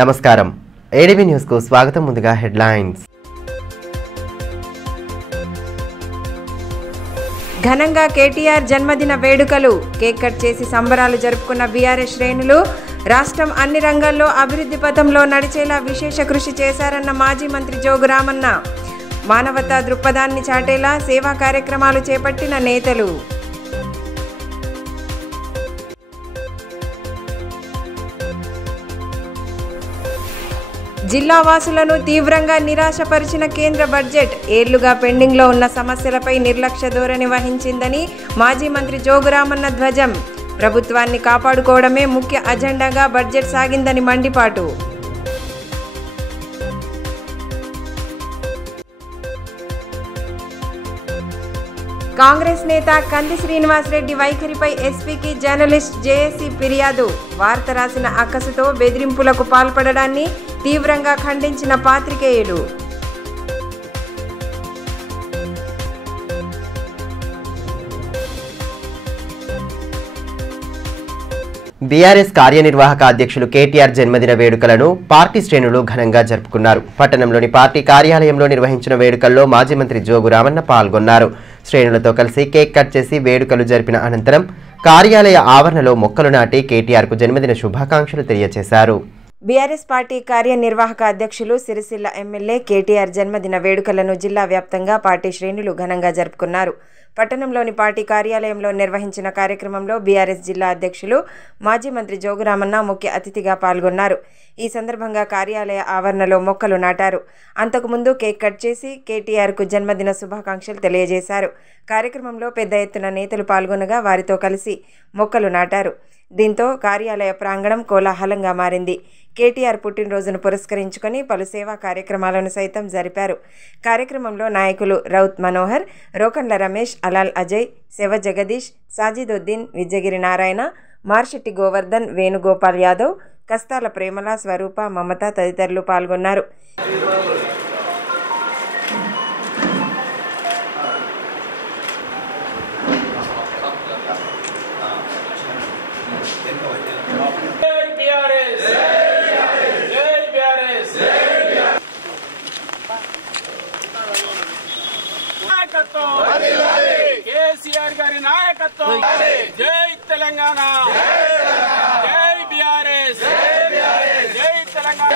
నమస్కారం ADB news కు స్వాగతం. ముందుగా హెడ్లైన్స్. ఘనంగా కేటీఆర్ జన్మదిన వేడుకలు. కేక్ కట్ చేసి సంబరాలు జరుపుకున్న బీఆర్ఎస్ శ్రేణులు. రాష్ట్రం అన్ని రంగాల్లో అభివృద్ధి పథంలో నడిచేలా విశేష కృషి చేశారన్న మాజీ మంత్రి జోగు రామన్న. మానవతా దృక్పథాన్ని చాటేలా సేవా కార్యక్రమాలు చేపట్టిన నేతలు. జిల్లా వాసులను తీవ్రంగా నిరాశపరిచిన కేంద్ర బడ్జెట్. ఏళ్లుగా పెండింగ్లో ఉన్న సమస్యలపై నిర్లక్ష్య ధోరణి వహించిందని మాజీ మంత్రి జోగు రామన్న ధ్వజం. ప్రభుత్వాన్ని కాపాడుకోవడమే ముఖ్య అజెండాగా బడ్జెట్ సాగిందని మండిపాటు. కాంగ్రెస్ నేత కంది శ్రీనివాసరెడ్డి వైఖరిపై ఎస్పీకి జర్నలిస్ట్ జేఏసీ ఫిర్యాదు. వార్త రాసిన అక్కసుతో బెదిరింపులకు పాల్పడడాన్ని తీవ్రంగా ఖండించిన పాత్రికేయులు. బీఆర్ఎస్ కార్యనిర్వాహక అధ్యక్షులు కేటీఆర్ జన్మదిన వేడుకలను పార్టీ శ్రేణులు ఘనంగా జరుపుకున్నారు. పట్టణంలోని పార్టీ కార్యాలయంలో నిర్వహించిన వేడుకల్లో మాజీ మంత్రి జోగు రామన్న పాల్గొన్నారు. శ్రేణులతో కలిసి కేక్ కట్ చేసి వేడుకలు జరిపిన అనంతరం కార్యాలయ ఆవరణలో మొక్కలు నాటి కేటీఆర్కు జన్మదిన శుభాకాంక్షలు తెలియజేశారు. బీఆర్ఎస్ పార్టీ కార్యనిర్వాహక అధ్యక్షులు సిరిసిల్ల ఎమ్మెల్యే కేటీఆర్ జన్మదిన వేడుకలను జిల్లా వ్యాప్తంగా పార్టీ శ్రేణులు ఘనంగా జరుపుకున్నారు. పట్టణంలోని పార్టీ కార్యాలయంలో నిర్వహించిన కార్యక్రమంలో బీఆర్ఎస్ జిల్లా అధ్యక్షులు మాజీ మంత్రి జోగు రామన్న ముఖ్య అతిథిగా పాల్గొన్నారు. ఈ సందర్భంగా కార్యాలయ ఆవరణలో మొక్కలు నాటారు. అంతకుముందు కేక్ కట్ చేసి కేటీఆర్కు జన్మదిన శుభాకాంక్షలు తెలియజేశారు. కార్యక్రమంలో పెద్ద ఎత్తున నేతలు పాల్గొనగా వారితో కలిసి మొక్కలు నాటారు. దీంతో కార్యాలయ ప్రాంగణం కోలాహలంగా మారింది. కేటీఆర్ పుట్టినరోజును పురస్కరించుకొని పలు సేవా కార్యక్రమాలను సైతం జరిపారు. కార్యక్రమంలో నాయకులు రౌత్ మనోహర్, రోకన్ల రమేష్, అలాల్ అజయ్, శివ జగదీష్, సాజిదుద్దీన్, విజయగిరి నారాయణ, మార్షెట్టి గోవర్ధన్, వేణుగోపాల్ యాదవ్, కస్తాల ప్రేమల, స్వరూప, మమత తదితరులు పాల్గొన్నారు. కేసీఆర్ గారి నాయకత్వం. జై తెలంగాణ, జై బీఆర్ఎస్, జై తెలంగాణ.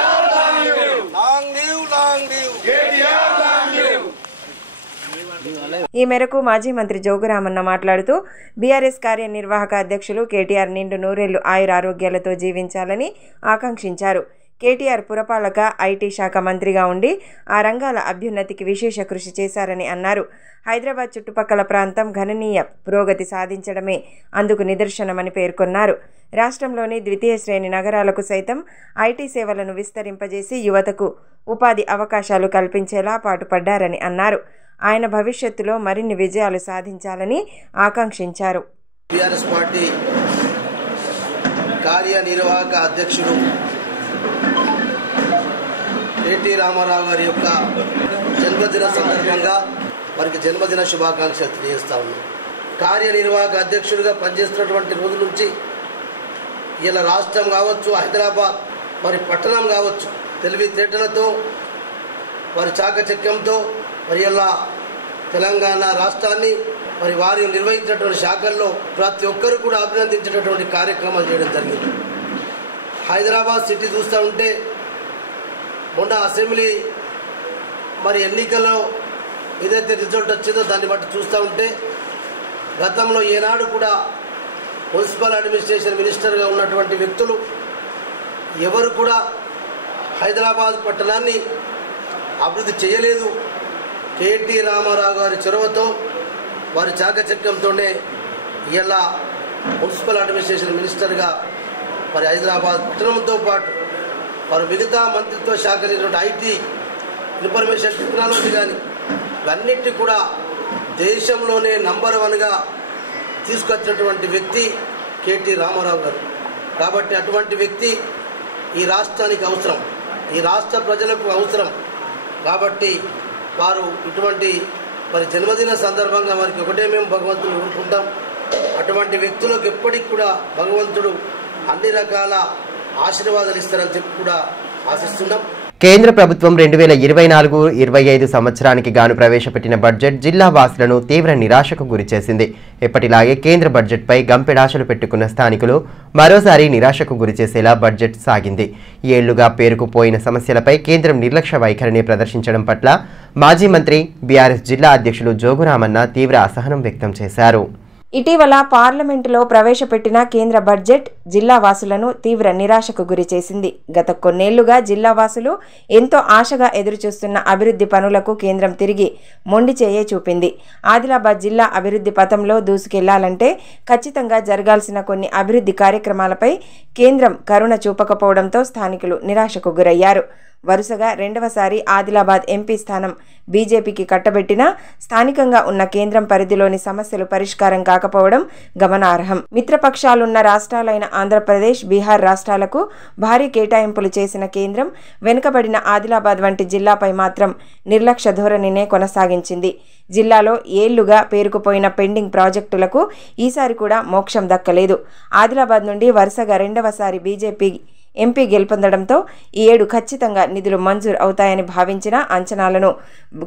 ఈ మేరకు మాజీ మంత్రి జోగు రామన్న మాట్లాడుతూ బీఆర్ఎస్ కార్యనిర్వాహక అధ్యక్షులు కేటీఆర్ నిండు నూరేళ్లు ఆయురారోగ్యాలతో జీవించాలని ఆకాంక్షించారు. కేటీఆర్ పురపాలక, ఐటీ శాఖ మంత్రిగా ఉండి ఆ రంగాల అభ్యున్నతికి విశేష కృషి చేశారని అన్నారు. హైదరాబాద్ చుట్టుపక్కల ప్రాంతం గణనీయ పురోగతి సాధించడమే అందుకు నిదర్శనమని పేర్కొన్నారు. రాష్ట్రంలోని ద్వితీయ శ్రేణి నగరాలకు సైతం ఐటీ సేవలను విస్తరింపజేసి యువతకు ఉపాధి అవకాశాలు కల్పించేలా పాటుపడ్డారని అన్నారు. ఆయన భవిష్యత్తులో మరిన్ని విజయాలు సాధించాలని ఆకాంక్షించారు. బీఆర్ఎస్ పార్టీ కార్యనిర్వాహక అధ్యక్షుడు కేటీ రామారావు గారి యొక్క జన్మదిన సందర్భంగా వారికి జన్మదిన శుభాకాంక్షలు తెలియజేస్తా ఉన్నాం. కార్యనిర్వాహక అధ్యక్షుడిగా పనిచేస్తున్నటువంటి రోజు నుంచి ఇలా రాష్ట్రం కావచ్చు, హైదరాబాద్ మరి పట్టణం కావచ్చు, తెలివితేటలతో వారి చాకచక్యంతో మరి ఇలా తెలంగాణ రాష్ట్రాన్ని మరి వారు నిర్వహించినటువంటి శాఖల్లో ప్రతి ఒక్కరు కూడా అభినందించేటటువంటి కార్యక్రమాలు చేయడం జరిగింది. హైదరాబాద్ సిటీ చూస్తూ ఉంటే మొన్న అసెంబ్లీ మరి ఎన్నికల్లో ఏదైతే రిజల్ట్ వచ్చిందో దాన్ని బట్టి చూస్తూ ఉంటే గతంలో ఏనాడు కూడా మున్సిపల్ అడ్మినిస్ట్రేషన్ మినిస్టర్గా ఉన్నటువంటి వ్యక్తులు ఎవరు కూడా హైదరాబాద్ పట్టణాన్ని అభివృద్ధి చేయలేదు. కేటీ రామారావు గారి చొరవతో వారి చాకచక్యంతోనే ఇలా మున్సిపల్ అడ్మినిస్ట్రేషన్ మినిస్టర్గా మరి హైదరాబాద్ పట్టణంతో పాటు వారు మిగతా మంత్రిత్వ శాఖలు ఐటీ, ఇన్ఫర్మేషన్ టెక్నాలజీ కానీ ఇవన్నిటి కూడా దేశంలోనే నంబర్ 1గా తీసుకొచ్చినటువంటి వ్యక్తి కేటీ రామారావు గారు. కాబట్టి అటువంటి వ్యక్తి ఈ రాష్ట్రానికి అవసరం, ఈ రాష్ట్ర ప్రజలకు అవసరం. కాబట్టి వారు ఇటువంటి మరి జన్మదిన సందర్భంగా వారికి ఒకటే మేము భగవంతుని కోరుకుంటాం. అటువంటి వ్యక్తులకు ఎప్పటికి కూడా భగవంతుడు అన్ని రకాల ఆశీర్వాదాలు ఇస్తారని చెప్పి కూడా ఆశిస్తున్నాం. కేంద్ర ప్రభుత్వం 2024-25 సంవత్సరానికి గాను ప్రవేశపెట్టిన బడ్జెట్ జిల్లా వాసులను తీవ్ర నిరాశకు గురిచేసింది. ఎప్పటిలాగే కేంద్ర బడ్జెట్పై గంపెడాశలు పెట్టుకున్న స్థానికులు మరోసారి నిరాశకు గురిచేసేలా బడ్జెట్ సాగింది. ఏళ్లుగా పేరుకుపోయిన సమస్యలపై కేంద్రం నిర్లక్ష్య వైఖరిని ప్రదర్శించడం పట్ల మాజీ మంత్రి బీఆర్ఎస్ జిల్లా అధ్యక్షులు జోగురామన్న తీవ్ర అసహనం వ్యక్తం చేశారు. ఇటీవల పార్లమెంటులో ప్రవేశపెట్టిన కేంద్ర బడ్జెట్ జిల్లా వాసులను తీవ్ర నిరాశకు గురిచేసింది. గత కొన్నేళ్లుగా జిల్లా వాసులు ఎంతో ఆశగా ఎదురుచూస్తున్న అభివృద్ధి పనులకు కేంద్రం తిరిగి మొండి చేయే చూపింది. ఆదిలాబాద్ జిల్లా అభివృద్ధి పథంలో దూసుకెళ్లాలంటే ఖచ్చితంగా జరగాల్సిన కొన్ని అభివృద్ధి కార్యక్రమాలపై కేంద్రం కరుణ చూపకపోవడంతో స్థానికులు నిరాశకు గురయ్యారు. వరుసగా రెండవసారి ఆదిలాబాద్ ఎంపీ స్థానం బీజేపీకి కట్టబెట్టినా స్థానికంగా ఉన్న కేంద్రం పరిధిలోని సమస్యలు పరిష్కారం కాకపోవడం గమనార్హం. మిత్రపక్షాలున్న రాష్ట్రాలైన ఆంధ్రప్రదేశ్, బీహార్ రాష్ట్రాలకు భారీ కేటాయింపులు చేసిన కేంద్రం వెనుకబడిన ఆదిలాబాద్ వంటి జిల్లాపై మాత్రం నిర్లక్ష్య ధోరణినే కొనసాగించింది. జిల్లాలో ఏళ్లుగా పేరుకుపోయిన పెండింగ్ ప్రాజెక్టులకు ఈసారి కూడా మోక్షం దక్కలేదు. ఆదిలాబాద్ నుండి వరుసగా రెండవసారి బీజేపీ ఎంపీ గెలుపొందడంతో ఈ ఏడు ఖచ్చితంగా నిధులు మంజూరు అవుతాయని భావించిన అంచనాలను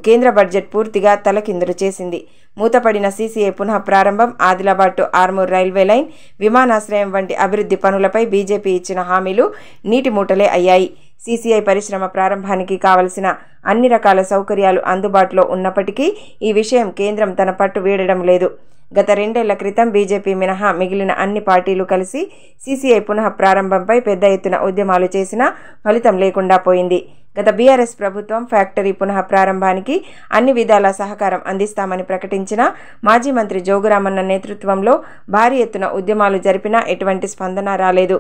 కేంద్ర బడ్జెట్ పూర్తిగా తలకిందులు చేసింది. మూతపడిన సీసీఐ పునః ప్రారంభం, Adilabad to Armoor railway line, విమానాశ్రయం వంటి అభివృద్ధి పనులపై బీజేపీ ఇచ్చిన హామీలు నీటి మూటలే అయ్యాయి. సీసీఐ పరిశ్రమ ప్రారంభానికి కావలసిన అన్ని రకాల సౌకర్యాలు అందుబాటులో ఉన్నప్పటికీ ఈ విషయం కేంద్రం తన పట్టు వీడడం లేదు. గత 2 ఏళ్ల క్రితం బీజేపీ మినహా మిగిలిన అన్ని పార్టీలు కలిసి సీసీఐ పునః ప్రారంభంపై పెద్ద ఎత్తున ఉద్యమాలు చేసినా ఫలితం లేకుండా పోయింది. గత బీఆర్ఎస్ ప్రభుత్వం ఫ్యాక్టరీ పునః ప్రారంభానికి అన్ని విధాల సహకారం అందిస్తామని ప్రకటించిన మాజీ మంత్రి జోగురామన్న నేతృత్వంలో భారీ ఎత్తున ఉద్యమాలు జరిపినా ఎటువంటి స్పందన రాలేదు.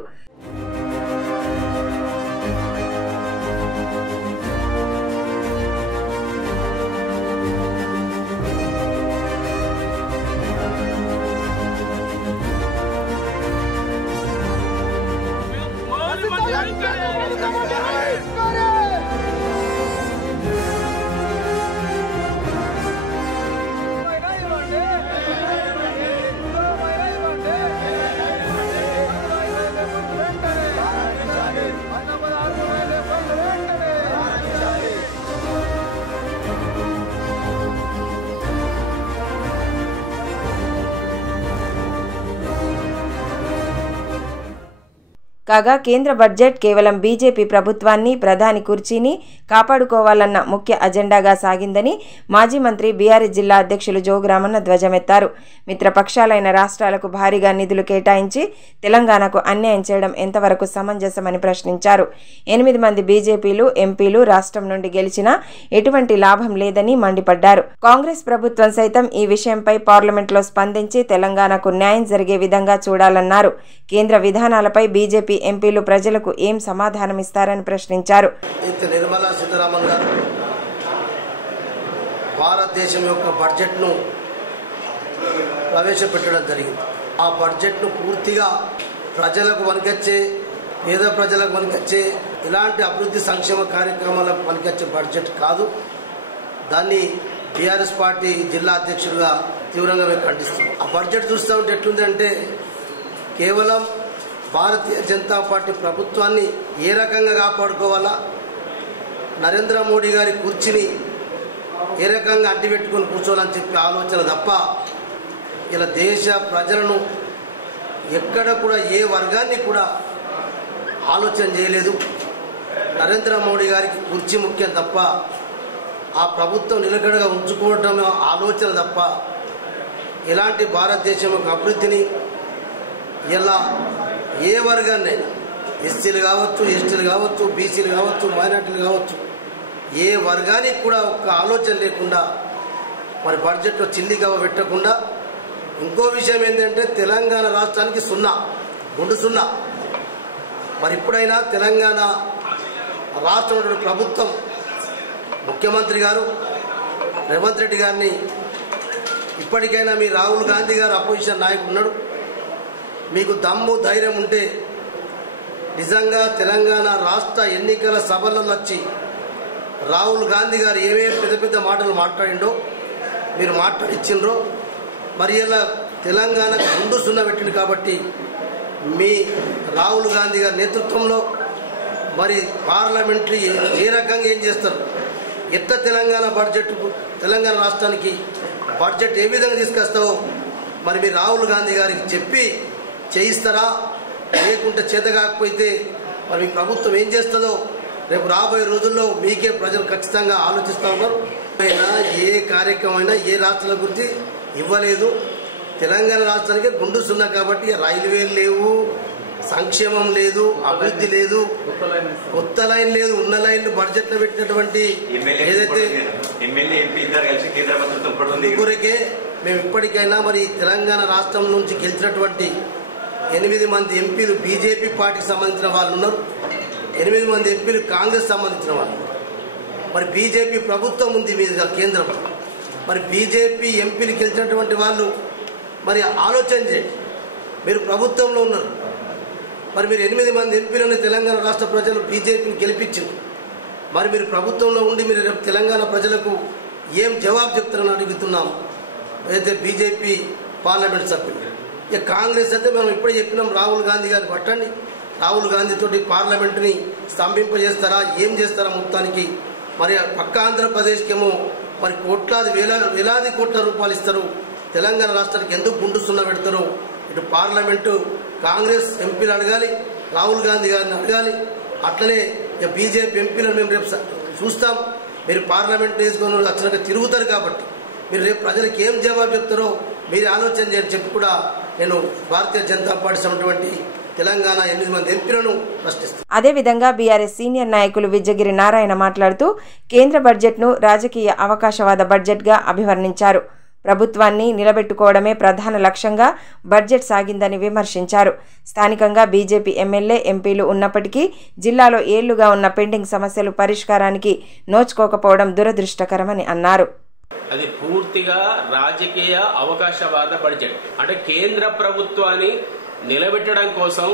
కాగా కేంద్ర బడ్జెట్ కేవలం బీజేపీ ప్రభుత్వాన్ని, ప్రధాని కుర్చీని కాపాడుకోవాలన్న ముఖ్య అజెండాగా సాగిందని మాజీ మంత్రి బీఆర్ఎస్ జిల్లా అధ్యక్షులు జోగురామన్న ధ్వజమెత్తారు. మిత్రపక్షాలైన రాష్ట్రాలకు భారీగా నిధులు కేటాయించి తెలంగాణకు అన్యాయం చేయడం ఎంతవరకు సమంజసమని ప్రశ్నించారు. 8 మంది బీజేపీలు ఎంపీలు రాష్ట్రం నుండి గెలిచినా ఎటువంటి లాభం లేదని మండిపడ్డారు. కాంగ్రెస్ ప్రభుత్వం సైతం ఈ విషయంపై పార్లమెంట్లో స్పందించి తెలంగాణకు న్యాయం జరిగే విధంగా చూడాలన్నారు. కేంద్ర విధానాలపై బీజేపీ ఎంపీలు ప్రజలకు ఏం సమాధానమిస్తారని ప్రశ్నించారు. నిర్మలా సీతారామన్ గారు భారతదేశం యొక్క బడ్జెట్ను ప్రవేశపెట్టడం జరిగింది. ఆ బడ్జెట్ను పూర్తిగా ప్రజలకు పనికొచ్చే, పేద ప్రజలకు పనికొచ్చే, ఇలాంటి అభివృద్ధి సంక్షేమ కార్యక్రమాలకు పనికొచ్చే బడ్జెట్ కాదు. దాన్ని బీఆర్ఎస్ పార్టీ జిల్లా అధ్యక్షుడిగా తీవ్రంగా మేము ఖండిస్తున్నాం. ఆ బడ్జెట్ చూస్తూ ఉంటే ఎట్లుందంటే కేవలం భారతీయ జనతా పార్టీ ప్రభుత్వాన్ని ఏ రకంగా కాపాడుకోవాలా, నరేంద్ర మోడీ గారి కుర్చీని ఏ రకంగా అంటిపెట్టుకొని కూర్చోవాలని చెప్పి ఆలోచన తప్ప ఇలా దేశ ప్రజలను ఎక్కడ కూడా ఏ వర్గాన్ని కూడా ఆలోచన చేయలేదు. నరేంద్ర మోడీ గారికి కుర్చీ ముఖ్యం తప్ప ఆ ప్రభుత్వం నిలకడగా ఉంచుకోవడం ఆలోచన తప్ప ఇలాంటి భారతదేశం యొక్క అభివృద్ధిని ఇలా ఏ వర్గాన్నైనా, ఎస్సీలు కావచ్చు, ఎస్టీలు కావచ్చు, బీసీలు కావచ్చు, మైనార్టీలు కావచ్చు, ఏ వర్గానికి కూడా ఒక్క ఆలోచన లేకుండా మరి బడ్జెట్లో చిల్లిగవ్వ పెట్టకుండా, ఇంకో విషయం ఏంటంటే తెలంగాణ రాష్ట్రానికి గుండు సున్నా. మరి ఇప్పుడైనా తెలంగాణ రాష్ట్రంలో ప్రభుత్వం ముఖ్యమంత్రి గారు రేవంత్ రెడ్డి గారిని ఇప్పటికైనా మీ రాహుల్ గాంధీ గారు అపోజిషన్ నాయకుడు ఉన్నాడు, మీకు దమ్ము ధైర్యం ఉంటే నిజంగా తెలంగాణ రాష్ట్ర ఎన్నికల సభలలో వచ్చి రాహుల్ గాంధీ గారు ఏమేమి పెద్ద పెద్ద మాటలు మాట్లాడిండో మీరు మాట్లాడిచ్చిండ్రో, మరి ఇలా తెలంగాణకు ముందు సున్న పెట్టింది. కాబట్టి మీ రాహుల్ గాంధీ గారి నేతృత్వంలో మరి పార్లమెంటరీ ఏ రకంగా ఏం చేస్తారు, ఎట్లా తెలంగాణ రాష్ట్రానికి బడ్జెట్ ఏ విధంగా తీసుకొస్తావో మరి మీరు రాహుల్ గాంధీ గారికి చెప్పి చేయిస్తారా, లేకుంటే చేత కాకపోతే మరి మీ ప్రభుత్వం ఏం చేస్తుందో రేపు రాబోయే రోజుల్లో మీకే ప్రజలు ఖచ్చితంగా ఆలోచిస్తూ ఉన్నారు. ఏ కార్యక్రమం అయినా ఏ రాష్ట్రాల గురించి ఇవ్వలేదు. తెలంగాణ రాష్ట్రానికి గుండు సున్నా కాబట్టి రైల్వేలు లేవు, సంక్షేమం లేదు, అభివృద్ధి లేదు, కొత్త లైన్ లేదు, ఉన్న లైన్లు బడ్జెట్ లో పెట్టినటువంటి ఏదైతే ముగ్గురికే మేము ఇప్పటికైనా మరి తెలంగాణ రాష్ట్రం నుంచి గెలిచినటువంటి 8 మంది ఎంపీలు బీజేపీ పార్టీకి సంబంధించిన వాళ్ళు ఉన్నారు, 8 మంది ఎంపీలు కాంగ్రెస్ సంబంధించిన వాళ్ళు. మరి బీజేపీ ప్రభుత్వం ఉంది మీద కేంద్రం, మరి బీజేపీ ఎంపీలు గెలిచినటువంటి వాళ్ళు మరి ఆలోచన చేయండి. మీరు ప్రభుత్వంలో ఉన్నారు, మరి మీరు 8 మంది ఎంపీలను తెలంగాణ రాష్ట్ర ప్రజలు బీజేపీని గెలిపించారు. మరి మీరు ప్రభుత్వంలో ఉండి మీరు రేపు తెలంగాణ ప్రజలకు ఏం జవాబు చెప్తారని అడుగుతున్నాం. అయితే బీజేపీ పార్లమెంట్ సభ్యులు, ఇక కాంగ్రెస్ అయితే మనం ఇప్పుడే చెప్పినాం, రాహుల్ గాంధీ గారిని పట్టండి, రాహుల్ గాంధీ తోటి పార్లమెంటుని స్తంభింపజేస్తారా, ఏం చేస్తారా మొత్తానికి. మరి పక్క ఆంధ్రప్రదేశ్కేమో మరి వేలాది కోట్ల రూపాయలు ఇస్తారు, తెలంగాణ రాష్ట్రానికి ఎందుకు గుండు సున్నా పెడతారో ఇటు పార్లమెంటు కాంగ్రెస్ ఎంపీలు అడగాలి, రాహుల్ గాంధీ గారిని అడగాలి. అట్లనే బీజేపీ ఎంపీలను మేము రేపు చూస్తాం. మీరు పార్లమెంట్ వేసుకొని వచ్చినాక తిరుగుతారు కాబట్టి మీరు రేపు ప్రజలకు ఏం జవాబు చెప్తారో మీరు ఆలోచన చేయని చెప్పి కూడా నేను భారతీయ జనతా పార్టీ ఉన్నటువంటి తెలంగాణ 8 మంది ఎంపీలను ప్రశ్నిస్తాను. అదేవిధంగా బీఆర్ఎస్ సీనియర్ నాయకులు విజ్జగిరి నారాయణ మాట్లాడుతూ కేంద్ర బడ్జెట్ను రాజకీయ అవకాశవాద బడ్జెట్గా అభివర్ణించారు. ప్రభుత్వాన్ని నిలబెట్టుకోవడమే ప్రధాన లక్ష్యంగా బడ్జెట్ సాగిందని విమర్శించారు. స్థానికంగా బీజేపీ ఎమ్మెల్యే ఎంపీలు ఉన్నప్పటికీ జిల్లాలో ఏళ్లుగా ఉన్న పెండింగ్ సమస్యలు పరిష్కారానికి నోచుకోకపోవడం దురదృష్టకరమని అన్నారు. అది పూర్తిగా రాజకీయ అవకాశవాద బడ్జెట్. అంటే కేంద్ర ప్రభుత్వాన్ని నిలబెట్టడం కోసం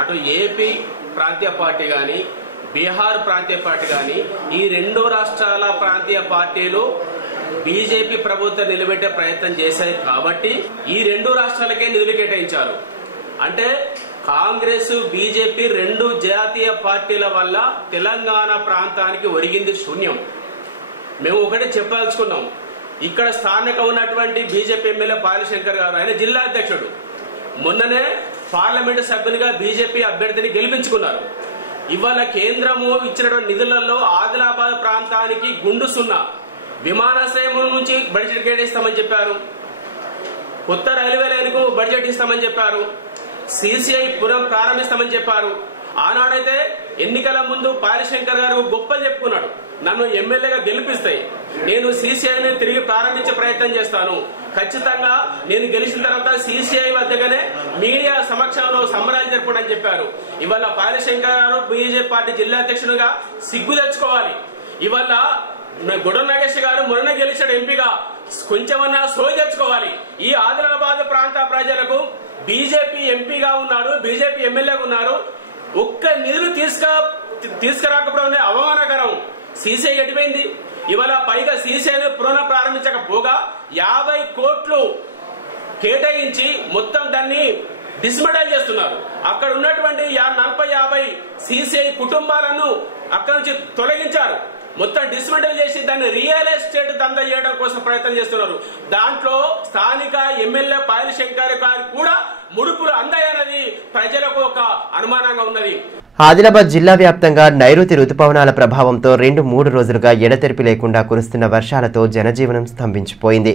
అటు ఏపీ ప్రాంతీయ పార్టీ కానీ బీహార్ ప్రాంతీయ పార్టీ కానీ ఈ 2 రాష్ట్రాల ప్రాంతీయ పార్టీలు బీజేపీ ప్రభుత్వం నిలబెట్టే ప్రయత్నం చేశాయి కాబట్టి ఈ 2 రాష్ట్రాలకే నిధులు కేటాయించారు. అంటే కాంగ్రెస్ బీజేపీ 2 జాతీయ పార్టీల వల్ల తెలంగాణ ప్రాంతానికి ఒరిగింది శూన్యం. మేము ఒకటి చెప్పదలుచుకున్నాం, ఇక్కడ స్థానిక ఉన్నటువంటి బీజేపీ ఎమ్మెల్యే పాలిశంకర్ గారు, ఆయన జిల్లా అధ్యక్షుడు, మొన్ననే పార్లమెంటు సభ్యునిగా బీజేపీ అభ్యర్థిని గెలిపించుకున్నారు. ఇవాళ కేంద్రము ఇచ్చినటువంటి నిధులలో ఆదిలాబాద్ ప్రాంతానికి గుండు సున్నా, విమానాశ్రయం నుంచి బడ్జెట్ కేటాయిస్తామని చెప్పారు, కొత్త రైల్వే లైన్కు బడ్జెట్ ఇస్తామని చెప్పారు, సిసిఐ పురం ప్రారంభిస్తామని చెప్పారు. ఆనాడైతే ఎన్నికల ముందు పాలిశంకర్ గారు గొప్పలు చెప్పుకున్నాడు, నన్ను ఎమ్మెల్యేగా గెలిపిస్తాయి, నేను సిసిఐని తిరిగి ప్రారంభించే ప్రయత్నం చేస్తాను, ఖచ్చితంగా నేను గెలిచిన తర్వాత సిసిఐ వద్దగానే మీడియా సమక్షంలో సంబరాలు జరపడని చెప్పారు. ఇవాళ పాలిశంకర్ గారు బీజేపీ పార్టీ జిల్లా అధ్యక్షుడిగా సిగ్గు తెచ్చుకోవాలి. ఇవాళ గొడవ నాగేష్ గారు మొన్న గెలిచాడు ఎంపీగా, కొంచెమన్నా సోయి తెచ్చుకోవాలి. ఈ ఆదిలాబాద్ ప్రాంత ప్రజలకు బీజేపీ ఎంపీగా ఉన్నాడు, బీజేపీ ఎమ్మెల్యేగా ఉన్నారు, ఒక్క నిధులు తీసుకురాకపోవడం అవమానకరం. సీసీఐ ఎడిపోయింది. ఇవాళ పైగా సీసీఐని పునః ప్రారంభించకపోగా 50 కోట్లు కేటాయించి మొత్తం దాన్ని డిస్మెటల్ చేస్తున్నారు. అక్కడ ఉన్నటువంటి 40-50 సీసీఐ కుటుంబాలను అక్కడి నుంచి తొలగించారు. మొత్తం డిస్మెంటల్ చేసి దాన్ని రియల్ ఎస్టేట్ దందా చేయడం కోసం ప్రయత్నం చేస్తున్నారు. దాంట్లో స్థానిక ఎమ్మెల్యే పాయలశంకర్ గారికి కూడా ముడుపులు అందాయన్నది ప్రజలకు ఒక అనుమానంగా ఉన్నది. ఆదిలాబాద్ జిల్లా వ్యాప్తంగా నైరుతి రుతుపవనాల ప్రభావంతో 2-3 రోజులుగా ఎడతెరిపి లేకుండా కురుస్తున్న వర్షాలతో జనజీవనం స్తంభించిపోయింది.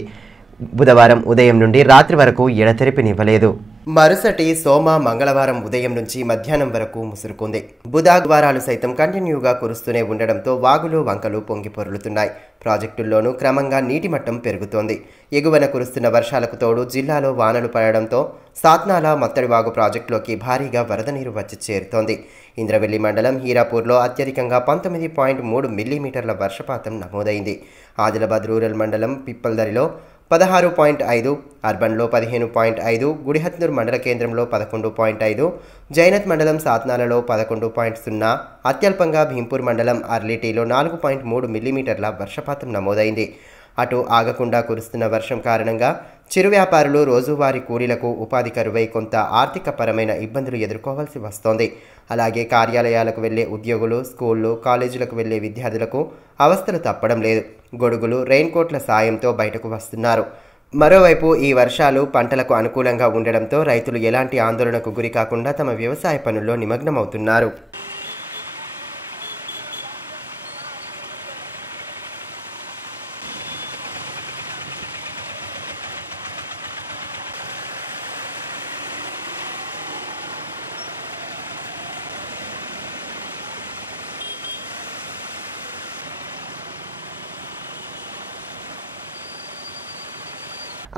బుధవారం ఉదయం నుండి రాత్రి వరకు ఎడతెరిపినివ్వలేదు. మరుసటి సోమ మంగళవారం ఉదయం నుంచి మధ్యాహ్నం వరకు ముసురుకుంది. బుధవారాలు సైతం కంటిన్యూగా కురుస్తూనే ఉండడంతో వాగులు వంకలు పొంగి పొర్లుతున్నాయి. ప్రాజెక్టుల్లోనూ క్రమంగా నీటి మట్టం పెరుగుతోంది. ఎగువన కురుస్తున్న వర్షాలకు తోడు జిల్లాలో వానలు పడడంతో సాత్నాల మత్తడివాగు ప్రాజెక్టులోకి భారీగా వరద నీరు వచ్చి చేరుతోంది. ఇంద్రవెల్లి మండలం హీరాపూర్లో అత్యధికంగా 19.3 మిల్లీమీటర్ల వర్షపాతం నమోదైంది. ఆదిలాబాద్ రూరల్ మండలం పిప్పల్దరిలో 16.5, అర్బన్లో 15.5, గుడిహత్నూర్ మండల కేంద్రంలో 11.5, జైనత్ మండలం సాత్నాలలో 11.0, అత్యల్పంగా భీంపూర్ మండలం అర్లిటీలో 4.3 మిల్లీమీటర్ల వర్షపాతం నమోదైంది. అటు ఆగకుండా కురుస్తున్న వర్షం కారణంగా చిరు వ్యాపారులు రోజువారీ కూలీలకు ఉపాధి కరువై కొంత ఆర్థికపరమైన ఇబ్బందులు ఎదుర్కోవాల్సి వస్తోంది. అలాగే కార్యాలయాలకు వెళ్లే ఉద్యోగులు, స్కూళ్లు, కాలేజీలకు వెళ్లే విద్యార్థులకు అవస్థలు తప్పడం లేదు. గొడుగులు, రెయిన్ కోట్ల సాయంతో బయటకు వస్తున్నారు. మరోవైపు ఈ వర్షాలు పంటలకు అనుకూలంగా ఉండడంతో రైతులు ఎలాంటి ఆందోళనకు గురి కాకుండా తమ వ్యవసాయ పనుల్లో నిమగ్నమవుతున్నారు.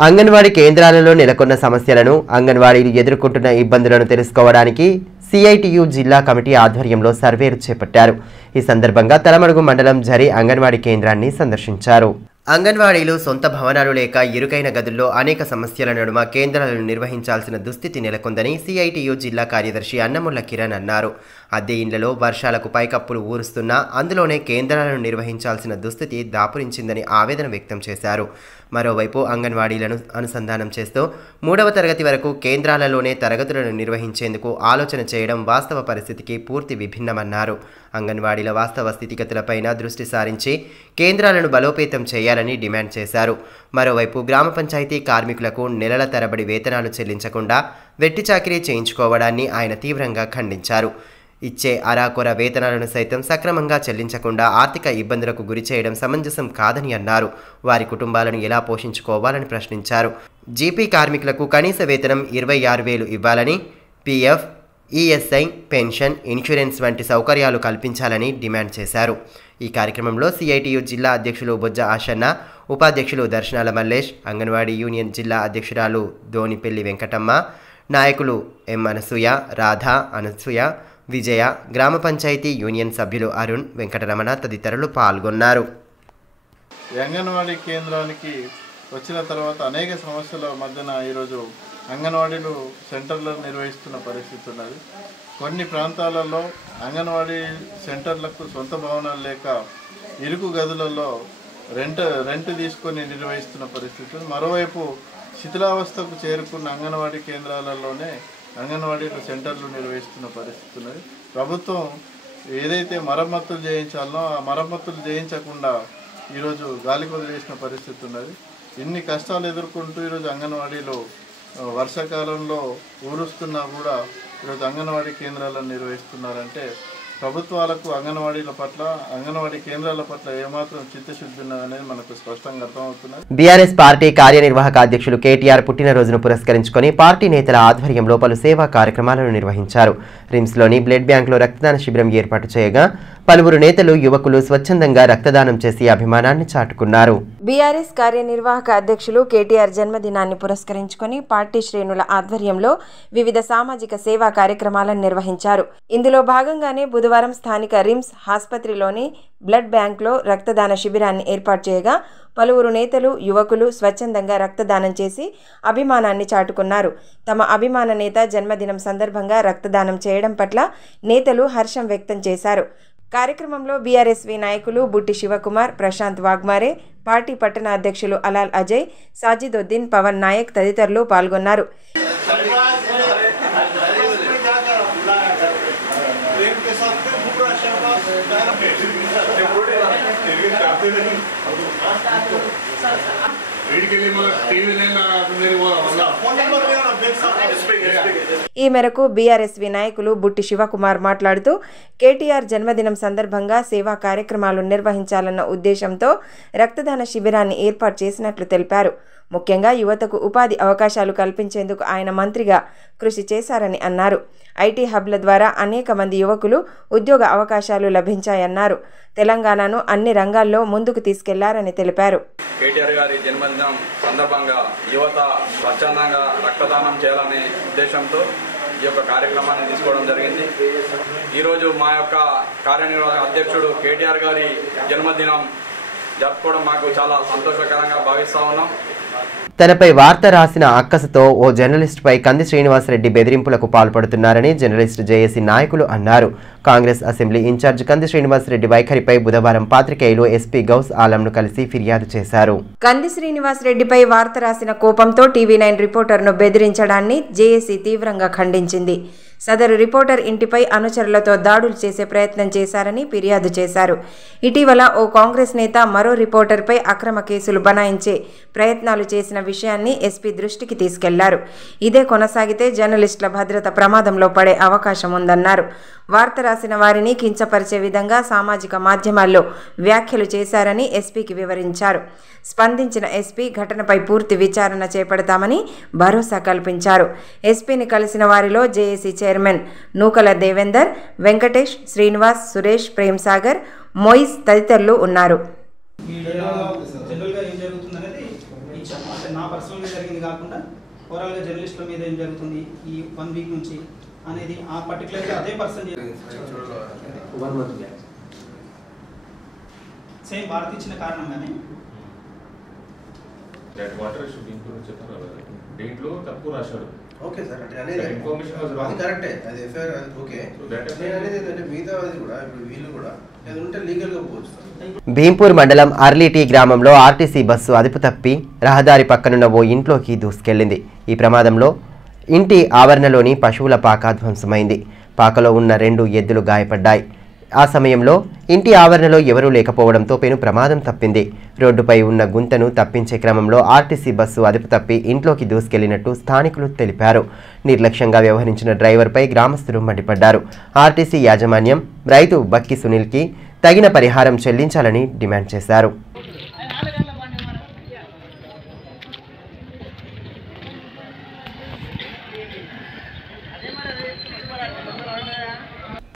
అంగన్వాడీ కేంద్రాలలో నెలకొన్న సమస్యలను, అంగన్వాడీలు ఎదుర్కొంటున్న ఇబ్బందులను తెలుసుకోవడానికి సిఐటియు జిల్లా కమిటీ ఆధ్వర్యంలో సర్వేలు చేపట్టారు. ఈ సందర్భంగా తలమడుగు మండలం జరి అంగన్వాడీ కేంద్రాన్ని సందర్శించారు. అంగన్వాడీలు సొంత భవనాలు లేక ఇరుకైన గదుల్లో అనేక సమస్యల నడుమ కేంద్రాలను నిర్వహించాల్సిన దుస్థితి నెలకొందని సిఐటియు జిల్లా కార్యదర్శి అన్నముళ్ల కిరణ్ అన్నారు. అద్దె ఇండ్లలో వర్షాలకు పైకప్పులు ఊరుస్తున్నా అందులోనే కేంద్రాలను నిర్వహించాల్సిన దుస్థితి దాపురించిందని ఆవేదన వ్యక్తం చేశారు. మరోవైపు అంగన్వాడీలను అనుసంధానం చేస్తూ 3వ తరగతి వరకు కేంద్రాలలోనే తరగతులను నిర్వహించేందుకు ఆలోచన చేయడం వాస్తవ పరిస్థితికి పూర్తి విభిన్నమన్నారు. అంగన్వాడీల వాస్తవ స్థితిగతులపైన దృష్టి సారించి కేంద్రాలను బలోపేతం చేయాలని డిమాండ్ చేశారు. మరోవైపు గ్రామ పంచాయతీ కార్మికులకు నెలల తరబడి వేతనాలు చెల్లించకుండా వెట్టి చాకిరీ చేయించుకోవడాన్ని ఆయన తీవ్రంగా ఖండించారు. ఇచ్చే అరాకొర వేతనాలను సైతం సక్రమంగా చెల్లించకుండా ఆర్థిక ఇబ్బందులకు గురి చేయడం సమంజసం కాదని అన్నారు. వారి కుటుంబాలను ఎలా పోషించుకోవాలని ప్రశ్నించారు. జీపీ కార్మికులకు కనీస వేతనం 26,000 ఇవ్వాలని, పీఎఫ్, ఈఎస్ఐ, పెన్షన్, ఇన్సూరెన్స్ వంటి సౌకర్యాలు కల్పించాలని డిమాండ్ చేశారు. ఈ కార్యక్రమంలో సిఐటియు జిల్లా అధ్యక్షులు బొజ్జ ఆశన్న, ఉపాధ్యక్షులు దర్శనాల మల్లేష్, అంగన్వాడీ యూనియన్ జిల్లా అధ్యక్షురాలు దోనిపెల్లి వెంకటమ్మ, నాయకులు ఎం అనసూయ, రాధా, అనసూయ, విజయ, గ్రామ పంచాయతీ యూనియన్ సభ్యులు అరుణ్, వెంకటరమణ తదితరులు పాల్గొన్నారు. అంగన్వాడీ కేంద్రానికి వచ్చిన తర్వాత అనేక సమస్యల మధ్యన ఈరోజు అంగన్వాడీలు సెంటర్లను నిర్వహిస్తున్న పరిస్థితి ఉన్నది. కొన్ని ప్రాంతాలలో అంగన్వాడీ సెంటర్లకు సొంత భవనాలు లేక ఇరుకు గదులలో రెంట్ తీసుకొని నిర్వహిస్తున్న పరిస్థితి. మరోవైపు శిథిలావస్థకు చేరుకున్న అంగన్వాడీ కేంద్రాలలోనే అంగన్వాడీలు సెంటర్లు నిర్వహిస్తున్న పరిస్థితి ఉన్నది. ప్రభుత్వం ఏదైతే మరమ్మతులు చేయించాలనో ఆ మరమ్మతులు చేయించకుండా ఈరోజు గాలికి వదిలేసిన పరిస్థితి ఉన్నది. ఇన్ని కష్టాలు ఎదుర్కొంటూ ఈరోజు అంగన్వాడీలో వర్షాకాలంలో ఊరుస్తున్నా కూడా ఈరోజు అంగన్వాడీ కేంద్రాలను నిర్వహిస్తున్నారంటే ప్రభుత్వాలకు అంగన్వాడీల పట్ల, అంగన్వాడీ కేంద్రాల పట్ల ఏమాత్రం చిత్తశుద్ధి ఉన్నదనేది మనకు స్పష్టంగా అర్థమవుతున్నది. బీఆర్ఎస్ పార్టీ కార్యనిర్వాహక అధ్యక్షులు కేటీఆర్ పుట్టినరోజును పురస్కరించుకొని పార్టీ నేతల ఆధ్వర్యంలో పలు సేవా కార్యక్రమాలను నిర్వహించారు. రిమ్స్లోని బ్లడ్ బ్యాంక్లో రక్తదాన శిబిరం ఏర్పాటు చేయగా పలువురు నేతలు, యువకులు స్వచ్ఛందంగా రక్తదానం చేసి అభిమానాన్ని చాటుకున్నారు. బీఆర్ఎస్ కార్యనిర్వాహక అధ్యక్షులు కేటీఆర్ జన్మదినాన్ని పురస్కరించుకొని పార్టీ శ్రేణుల ఆధ్వర్యంలో వివిధ సామాజిక సేవా కార్యక్రమాలను నిర్వహించారు. ఇందులో భాగంగానే బుధవారం స్థానిక రిమ్స్ ఆసుపత్రిలోని బ్లడ్ బ్యాంక్లో రక్తదాన శిబిరాన్ని ఏర్పాటు చేయగా పలువురు నేతలు, యువకులు స్వచ్ఛందంగా రక్తదానం చేసి అభిమానాన్ని చాటుకున్నారు. తమ అభిమాన నేత జన్మదినం సందర్భంగా రక్తదానం చేయడం పట్ల నేతలు హర్షం వ్యక్తం చేశారు. కార్యక్రమంలో బీఆర్ఎస్వి నాయకులు బుట్టి శివకుమార్, ప్రశాంత్ వాగ్మారే, పార్టీ పట్టణ అధ్యక్షులు అలాల్ అజయ్, సాజిదుద్దీన్, పవన్ నాయక్ తదితరులు పాల్గొన్నారు. ఈ మేరకు బీఆర్ఎస్వి నాయకులు బుట్టి శివకుమార్ మాట్లాడుతూ కేటీఆర్ జన్మదినం సందర్భంగా సేవా కార్యక్రమాలు నిర్వహించాలన్న ఉద్దేశంతో రక్తదాన శిబిరాన్ని ఏర్పాటు చేసినట్లు తెలిపారు. ముఖ్యంగా యువతకు ఉపాధి అవకాశాలు కల్పించేందుకు ఆయన మంత్రిగా కృషి చేశారని అన్నారు. ఐటీ హబ్ల ద్వారా అనేక మంది యువకులు ఉద్యోగ అవకాశాలు లభించాయన్నారు. తెలంగాణను అన్ని రంగాల్లో ముందుకు తీసుకెళ్లారని తెలిపారు. కేటీఆర్ గారి జన్మదినం సందర్భంగా యువత స్వచ్ఛందంగా రక్తదానం చేయాలనే ఉద్దేశంతో ఈ యొక్క కార్యక్రమాన్ని తీసుకోవడం జరిగింది. ఈరోజు మా యొక్క కార్యనిర్వాహక అధ్యక్షుడు కేటీఆర్ గారి జన్మదినం జరుపుకోవడం మాకు చాలా సంతోషకరంగా భావిస్తా ఉన్నాం. తనపై వార్త రాసిన అక్కసుతో ఓ జర్నలిస్టుపై కంది శ్రీనివాసరెడ్డి బెదిరింపులకు పాల్పడుతున్నారని జర్నలిస్టు జేఏసీ నాయకులు అన్నారు. కాంగ్రెస్ అసెంబ్లీ ఇన్ఛార్జ్ కంది శ్రీనివాసరెడ్డి వైఖరిపై బుధవారం పాత్రికేయులు ఎస్పీ గౌస్ ఆలంను కలిసి ఫిర్యాదు చేశారు. కంది శ్రీనివాసరెడ్డిపై వార్త రాసిన కోపంతో టీవీ9 రిపోర్టర్ను బెదిరించడాన్ని జేఏసీ తీవ్రంగా ఖండించింది. సదరు రిపోర్టర్ ఇంటిపై అనుచరులతో దాడులు చేసే ప్రయత్నం చేశారని ఫిర్యాదు చేశారు. ఇటీవల ఓ కాంగ్రెస్ నేత మరో రిపోర్టర్పై అక్రమ కేసులు బనాయించే ప్రయత్నాలు చేసిన విషయాన్ని ఎస్పీ దృష్టికి తీసుకెళ్లారు. ఇదే కొనసాగితే జర్నలిస్టుల భద్రత ప్రమాదంలో పడే అవకాశం ఉందన్నారు. వార్త రాసిన వారిని కించపరిచే విధంగా సామాజిక మాధ్యమాల్లో వ్యాఖ్యలు చేశారని ఎస్పీకి వివరించారు. స్పందించిన ఎస్పీ ఘటనపై పూర్తి విచారణ చేపడతామని భరోసా కల్పించారు. ఎస్పీని కలిసిన వారిలో జేఏసీ చైర్మన్ నూకల దేవేందర్, వెంకటేష్, శ్రీనివాస్, సురేష్, ప్రేమ్సాగర్, మొయిజ్ తదితరులు ఉన్నారు. అనేది ఆ పర్టికులర్గా అదే పర్సన్ సేమ్ భారత్ ఇచ్చిన కారణంగానే దీంట్లో తప్పు రాశాడు. ఓకే సార్, అంటే అనేది అది కరెక్టే, అది ఎఫ్ఐఆర్ అది ఓకే. నేను అనేది ఏంటంటే మిగతా అది కూడా ఇప్పుడు వీళ్ళు కూడా ఏదంటే లీగల్గా పోవచ్చు. భీంపూర్ మండలం అర్లీటీ గ్రామంలో ఆర్టీసీ బస్సు అదుపు తప్పి రహదారి పక్కనున్న ఓ ఇంట్లోకి దూసుకెళ్లింది. ఈ ప్రమాదంలో ఇంటి ఆవరణలోని పశువుల పాక ధ్వంసమైంది. పాకలో ఉన్న 2 ఎద్దులు గాయపడ్డాయి. ఆ సమయంలో ఇంటి ఆవరణలో ఎవరూ లేకపోవడంతో పెను ప్రమాదం తప్పింది. రోడ్డుపై ఉన్న గుంతను తప్పించే క్రమంలో ఆర్టీసీ బస్సు అదుపు తప్పి ఇంట్లోకి దూసుకెళ్లినట్టు స్థానికులు తెలిపారు. నిర్లక్ష్యంగా వ్యవహరించిన డ్రైవర్పై గ్రామస్తులు మండిపడ్డారు. ఆర్టీసీ యాజమాన్యం రైతు బక్కి సునీల్కి తగిన పరిహారం చెల్లించాలని డిమాండ్ చేశారు.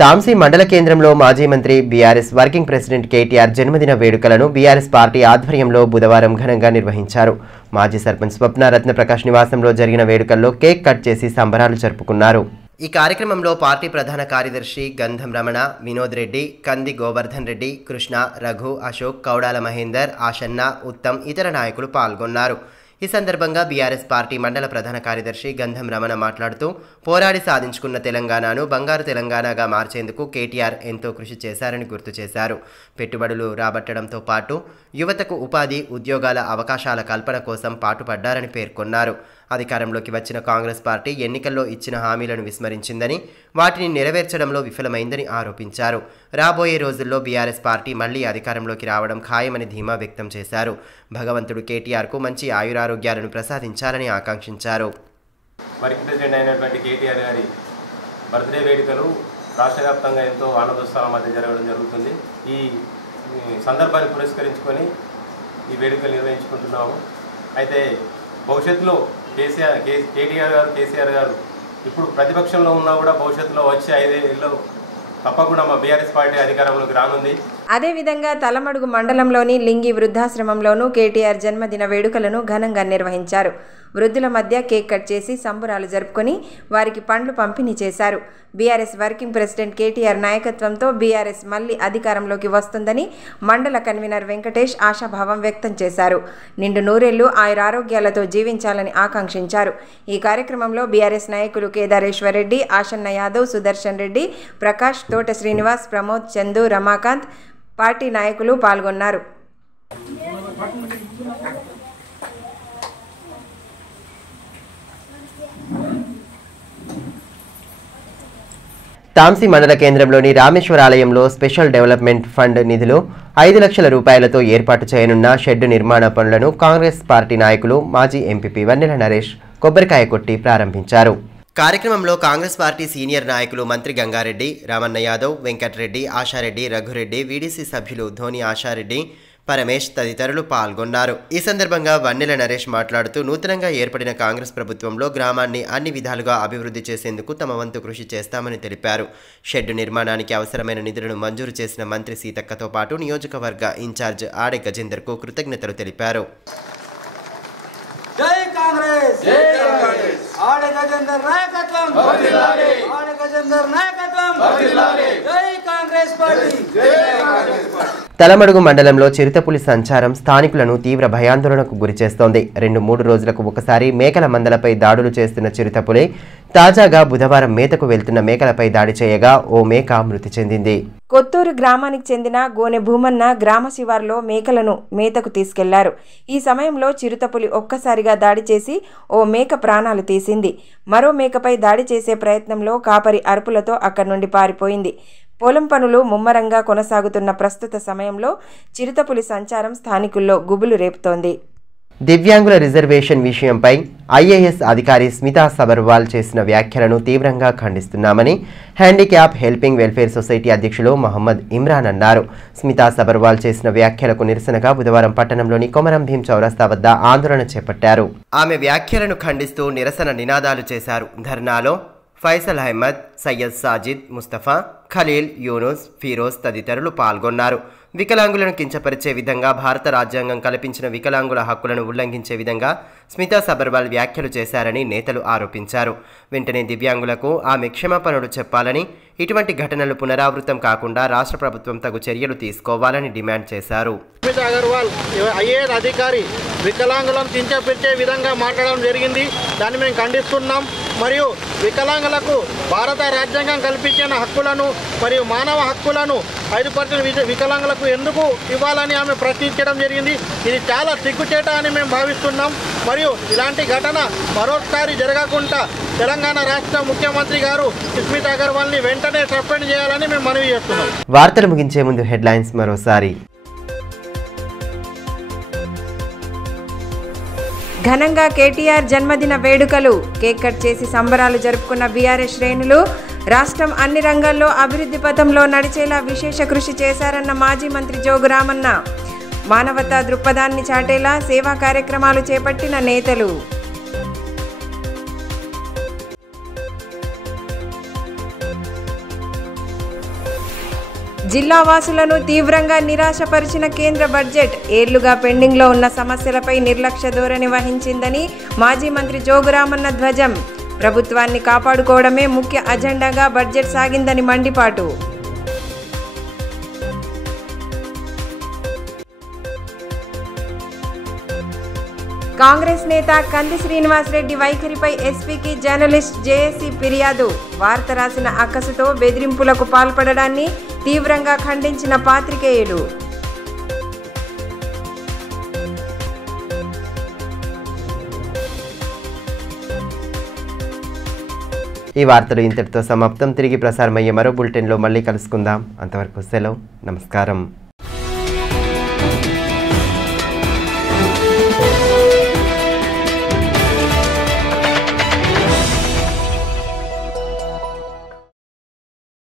తాంసీ మండల కేంద్రంలో మాజీ మంత్రి బీఆర్ఎస్ వర్కింగ్ ప్రెసిడెంట్ కేటీఆర్ జన్మదిన వేడుకలను బీఆర్ఎస్ పార్టీ ఆధ్వర్యంలో బుధవారం ఘనంగా నిర్వహించారు. మాజీ సర్పంచ్ స్వప్న రత్నప్రకాష్ నివాసంలో జరిగిన వేడుకల్లో కేక్ కట్ చేసి సంబరాలు జరుపుకున్నారు. ఈ కార్యక్రమంలో పార్టీ ప్రధాన కార్యదర్శి గంధం రమణ, వినోద్ రెడ్డి, కంది గోవర్ధన్ రెడ్డి, కృష్ణ, రఘు, అశోక్, కౌడాల మహేందర్, ఆషన్న, ఉత్తమ్ ఇతర నాయకులు పాల్గొన్నారు. ఈ సందర్భంగా బీఆర్ఎస్ పార్టీ మండల ప్రధాన కార్యదర్శి గంధం రమణ మాట్లాడుతూ పోరాడి సాధించుకున్న తెలంగాణను బంగారు తెలంగాణగా మార్చేందుకు కేటీఆర్ ఎంతో కృషి చేశారని గుర్తు చేశారు. పెట్టుబడులు రాబట్టడంతో పాటు యువతకు ఉపాధి, ఉద్యోగాల అవకాశాల కల్పన కోసం పాటుపడ్డారని పేర్కొన్నారు. అధికారంలోకి వచ్చిన కాంగ్రెస్ పార్టీ ఎన్నికల్లో ఇచ్చిన హామీలను విస్మరించిందని, వాటిని నెరవేర్చడంలో విఫలమైందని ఆరోపించారు. రాబోయే రోజుల్లో బీఆర్ఎస్ పార్టీ మళ్లీ అధికారంలోకి రావడం ఖాయమని ధీమా వ్యక్తం చేశారు. భగవంతుడు కేటీఆర్కు మంచి ఆయురారోగ్యాలను ప్రసాదించాలని ఆకాంక్షించారు. వర్కింగ్ ప్రెసిడెంట్ అయినటువంటి కేటీఆర్ గారి బర్త్డే వేడుకలు రాష్ట్ర వ్యాప్తంగా ఎంతో ఆనందోత్సవాల మధ్య జరగడం జరుగుతుంది. ఈ సందర్భాన్ని పురస్కరించుకొని ఈ వేడుకలు నిర్వహించుకుంటున్నాము. అయితే భవిష్యత్తులో కేసీఆర్ గారు ఇప్పుడు ప్రతిపక్షంలో ఉన్నా కూడా భవిష్యత్తులో వచ్చే 5 ఏళ్ళలో తప్పకుండా మా బీఆర్ఎస్ పార్టీ అధికారంలోకి రానుంది. అదేవిధంగా తలమడుగు మండలంలోని లింగి వృద్ధాశ్రమంలోనూ కేటీఆర్ జన్మదిన వేడుకలను ఘనంగా నిర్వహించారు. వృద్ధుల మధ్య కేక్ కట్ చేసి సంబురాలు జరుపుకొని వారికి పండ్లు పంపిణీ చేశారు. బీఆర్ఎస్ వర్కింగ్ ప్రెసిడెంట్ కేటీఆర్ నాయకత్వంతో బీఆర్ఎస్ మళ్లీ అధికారంలోకి వస్తుందని మండల కన్వీనర్ వెంకటేష్ ఆశాభావం వ్యక్తం చేశారు. నిండు నూరేళ్లు ఆయురారోగ్యాలతో జీవించాలని ఆకాంక్షించారు. ఈ కార్యక్రమంలో బీఆర్ఎస్ నాయకులు కేదారేశ్వర్ రెడ్డి, ఆషన్న యాదవ్, సుదర్శన్ రెడ్డి, ప్రకాష్, తోట శ్రీనివాస్, ప్రమోద్, చందు, రమాకాంత్ పార్టీ నాయకులు పాల్గొన్నారు. తాంసీ మండల కేంద్రంలోని రామేశ్వర ఆలయంలో స్పెషల్ డెవలప్మెంట్ ఫండ్ నిధులు 5 లక్షల రూపాయలతో ఏర్పాటు చేయనున్న షెడ్డు నిర్మాణ పనులను కాంగ్రెస్ పార్టీ నాయకులు మాజీ ఎంపీపీ వన్నెల నరేష్ కొబ్బరికాయ కొట్టి ప్రారంభించారు. కార్యక్రమంలో కాంగ్రెస్ పార్టీ సీనియర్ నాయకులు మంత్రి గంగారెడ్డి, రామన్న యాదవ్, వెంకటరెడ్డి, ఆశారెడ్డి, రఘురెడ్డి, వీడీసీ సభ్యులు ధోని ఆశారెడ్డి, పరమేష్ తదితరులు పాల్గొన్నారు. ఈ సందర్భంగా వన్నెల నరేష్ మాట్లాడుతూ నూతనంగా ఏర్పడిన కాంగ్రెస్ ప్రభుత్వంలో గ్రామాన్ని అన్ని విధాలుగా అభివృద్ధి చేసేందుకు తమ వంతు కృషి చేస్తామని తెలిపారు. షెడ్డు నిర్మాణానికి అవసరమైన నిధులను మంజూరు చేసిన మంత్రి సీతక్కతో పాటు నియోజకవర్గ ఇన్ఛార్జ్ ఆడే గజేందర్కు కృతజ్ఞతలు తెలిపారు. జై కాంగ్రెస్, జై కాంగ్రెస్, ఆడే గజేందర్ నాయకత్వం వర్ధిల్లాలి, ఆడే గజేందర్ నాయకత్వం వర్ధిల్లాలి, జై కాంగ్రెస్ పార్టీ, జై కాంగ్రెస్ పార్టీ. తలమడుగు మండలంలో చిరుతపులి సంచారం స్థానికులను తీవ్ర భయాందోళనకు గురిచేస్తోంది. 2-3 రోజులకు ఒకసారి మేకల మందలపై దాడులు చేస్తున్న చిరుతపులి తాజాగా బుధవారం మేతకు వెళ్తున్న మేకలపై దాడి చేయగా ఓ మేక మృతి చెందింది. కొత్తూరు గ్రామానికి చెందిన గోనె భూమన్న గ్రామ శివారులో మేకలను మేతకు తీసుకెళ్లారు. ఈ సమయంలో చిరుతపులి ఒక్కసారిగా దాడి చేసి ఓ మేక ప్రాణాలు తీసింది. మరో మేకపై దాడి చేసే ప్రయత్నంలో కాపరి అరుపులతో అక్కడి నుండి పారిపోయింది. పొలం పనులు ముమ్మరంగా కొనసాగుతున్న ప్రస్తుత సమయంలో చిరుతపులి సంచారం స్థానికుల్లో గుబులు రేపుతోంది. దివ్యాంగుల రిజర్వేషన్ విషయంపై ఐఏఎస్ అధికారి స్మితా సబర్వాల్ చేసిన వ్యాఖ్యలను తీవ్రంగా ఖండిస్తున్నామని హ్యాండిక్యాప్ హెల్పింగ్ వెల్ఫేర్ సొసైటీ అధ్యక్షులు మహమ్మద్ ఇమ్రాన్ అన్నారు. స్మితా సబర్వాల్ చేసిన వ్యాఖ్యలకు నిరసనగా బుధవారం పట్టణంలోని కొమరం భీం చౌరస్తా వద్ద ఆందోళన చేపట్టారు. ఆమె వ్యాఖ్యలను ఖండిస్తూ నిరసన నినాదాలు చేశారు. ధర్నాలో ఫైసల్ అహ్మద్, సయ్యద్ సాజిద్, ముస్తఫా, ఖలీల్, యూనుస్, ఫిరోజ్ తదితరులు పాల్గొన్నారు. వికలాంగులను కించపరిచే విధంగా భారత రాజ్యాంగం కల్పించిన వికలాంగుల హక్కులను ఉల్లంఘించే విధంగా స్మితా సబర్వాల్ వ్యాఖ్యలు చేశారని నేతలు ఆరోపించారు. వెంటనే దివ్యాంగులకు ఆమె క్షమాపణలు చెప్పాలని, ఇటువంటి ఘటనలు పునరావృతం కాకుండా రాష్ట్ర ప్రభుత్వం తగు చర్యలు తీసుకోవాలని డిమాండ్ చేశారు. స్మితా అగర్వాల్ ఐఏఎస్ అధికారి వికలాంగులను కించపరిచే విధంగా మాట్లాడడం జరిగింది. దాన్ని మేము ఖండిస్తున్నాం. మరియు వికలాంగులకు భారత రాజ్యాంగం కల్పించిన హక్కులను మరియు మానవ హక్కులను 5% వికలాంగులకు ఎందుకు ఇవ్వాలని ఆమె ప్రశ్నించడం జరిగింది. ఇది చాలా సిగ్గుచేట అని మేము భావిస్తున్నాం. మరియు ఇలాంటి ఘటన మరోసారి జరగకుండా తెలంగాణ రాష్ట్ర ముఖ్యమంత్రి గారు స్మితా అగర్వాల్ని వెంటనే సస్పెండ్ చేయాలని మేము మనవి చేస్తున్నాం. వార్తలు ముగించే ముందు హెడ్లైన్స్ మరోసారి. ఘనంగా కేటీఆర్ జన్మదిన వేడుకలు. కేక్ కట్ చేసి సంబరాలు జరుపుకున్న బీఆర్ఎస్ శ్రేణులు. రాష్ట్రం అన్ని రంగాల్లో అభివృద్ధి పథంలో నడిచేలా విశేష కృషి చేశారన్న మాజీ మంత్రి జోగు రామన్న. మానవతా దృక్పథాన్ని చాటేలా సేవా కార్యక్రమాలు చేపట్టిన నేతలు. జిల్లా వాసులను తీవ్రంగా నిరాశపరిచిన కేంద్ర బడ్జెట్. ఏళ్లుగా పెండింగ్లో ఉన్న సమస్యలపై నిర్లక్ష్య ధోరణి వహించిందని మాజీ మంత్రి జోగు రామన్న ధ్వజం. ప్రభుత్వాన్ని కాపాడుకోవడమే ముఖ్య అజెండాగా బడ్జెట్ సాగిందని మండిపాటు. కాంగ్రెస్ నేత కంది శ్రీనివాసరెడ్డి వైఖరిపై ఎస్పీకి జర్నలిస్ట్ జేఏసీ ఫిర్యాదు. వార్త రాసిన అక్కసుతో బెదిరింపులకు పాల్పడడాన్ని తీవ్రంగా ఖండించిన పాత్రికేయులు. ఈ వార్తలు ఇంతటితో సమాప్తం. తిరిగి ప్రసారమయ్యే మరో బులెటిన్లో మళ్ళీ కలుసుకుందాం. అంతవరకు సెలవు. నమస్కారం.